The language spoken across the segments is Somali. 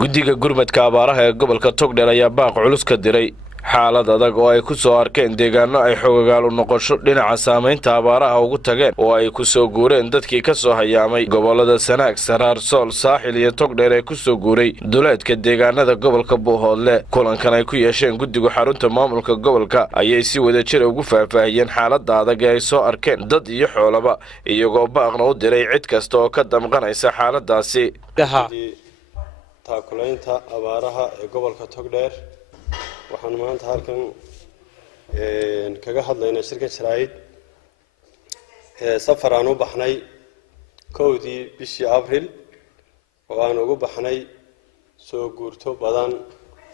guddiga gurmadka abaaraha ee gobolka Togdheer ayaa baaq culus ka diray xaalad adag oo ay ku soo arkeen deegaano ay xogagaal u noqosho dhinaca saameynta abaaraha ugu tageen oo ay ku soo guureen dadkii ka soo hayaamay gobolada Sanaag, Saraar, Sool, Saaxil iyo Togdheer ee ku soo guuray duleedka deegaanada gobolka Buuhoodle. Kulankan ay ku yeesheen guddiga xarunta maamulka gobolka ayay si wadajir ugu faahfaahiyeen xaaladda adag ee ay soo arkeen dad iyo xoolaba, iyagoo baaqna u diray cid kasta oo ka damqanaysa xaaladaasi. taakulaynta abaaraha ee gobolka Togdheer waxaan maanta halkan kaga hadlaynaa shirka Jaraa'id safar aan u baxnay koodii bishii Abriil oo aan ugu baxnay soo guurto badan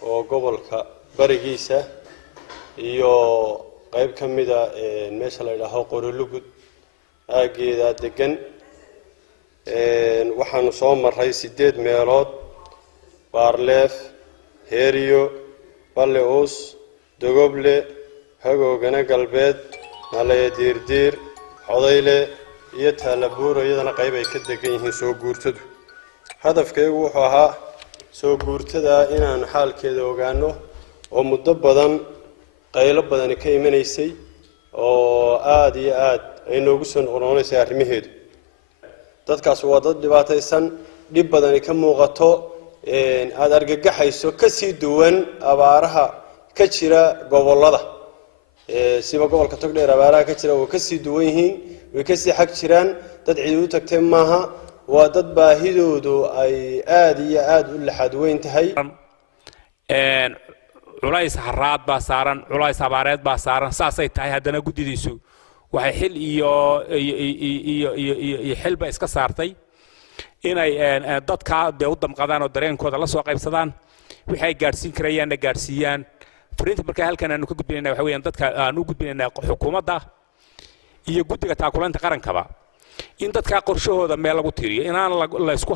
oo gobolka barigiisa iyo qayb ka mid ah meesha la yiraahdo Qorolugud aageeda degan waxaan soo maray 8 meelood Baarleef, Heeriyo, Balleus, Dogoble, Hagoogana Galbeed, Nalaya Diirdiir, Xodayle iyo Taalabuuro iyadana qayb ay ka degan yihiin soo guurtadu. Hadafkaygu wuxuu ahaa soo guurtada inaan xaalkeeda ogaano oo muddo badan qaylo badan ka imanaysay oo aad iyo aad ay noogu soo noqonaysay arrimaheedu. Dadkaas waa dad dhibaataysan, dhib badan ka muuqato aad argagaxayso ka sii duwan abaaraha ka jira gobolada siba gobolka Togdheer abaaraha ka jira oo ka sii duwan yihiin way ka sii xaq jiraan dad cid u tagtay maaha waa dad baahidoodu ay aad iyo aad u laxad weyn tahay culays haraad baa saaran culays abaareed baa saaran saasay tahay haddana guddidiisu waxay xil iyo xilba iska saartay inay dadka u damqadaan oo dareenkooda la soo qaybsadaan wixii ay gaarsiin karayaan gaarsiiyaan fariinta marka halkan aanu ka gudbinaynaa waxa weeyaan dadka aanu gudbinaynaa xukuumadda iyo guddiga taakulaynta qarankaba in dadka qorshahooda meel lagu tiriyo inaan la isku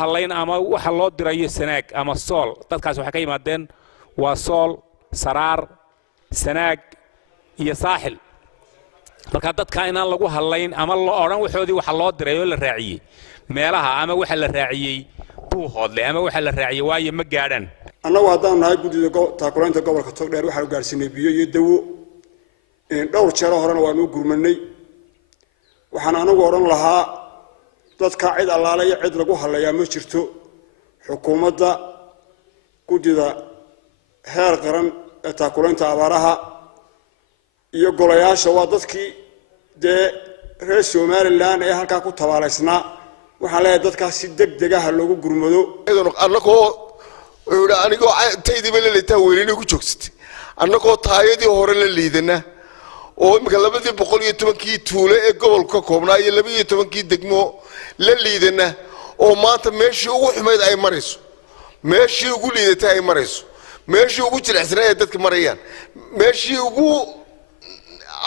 halayn ama waxa loo dirayo Sanaag ama Sool dadkaas waxa ka yimaadeen waa Sool, Saraar, Sanaag iyo Saaxil marka dadka inaan lagu halayn ama la oran waxoodii waxa loo diray oo la raaciyay meelaha ama waxa la raaciyay Buuhoodle ama waxa la raaciyay waayo ma gaadhan annagu haddaan nahay guddiga taakulaynta gobolka Togdheer waxa uu gaarsiinay biyo iyo dawo dhowr jeer horena waan u gurmanay waxaan anagu oran lahaa dadka cid allaale iyo cid lagu halayaa ma jirto xukuumadda guddiga heer qaran ee taakulaynta abaaraha iyo golayaasha waa dadkii reer Somaliland ee halka ku tabaalaysnaa waxa la dadka si degdeg ah loogu gurmado annagoo anigoo taydiba la leeyahay weelina ku joogsatay annagoo taayadii hore la liidana oo imika 210kii tuule ee gobolka koobnaa iyo 12kii degmo la liidana oo maanta meeshii ugu xumeed ay marayso meeshii ugu liidatay ay marayso meeshii ugu jilicsanaa dadka marayaan meeshii ugu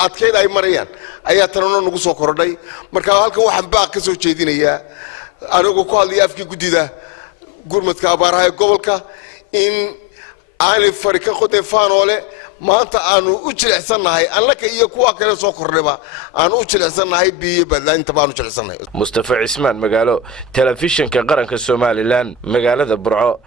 adkeyd ay marayaan ayaa tanano nagu soo kordhay marka halkan waxaan baaq ka soo jeedinayaa anigu ku hadlay afkii guddida gurmadka abaaraha ee gobolka in aan farka qodeen faanoole maanta aanu u jilicsanahay annaka iyo kuwa kale soo kordhayba aan u jilicsanahay biyo badlaynta baanu jilicsanahay Mustafa Cismaan magaalo telefishinka qaranka Somaliland magaalada Burco.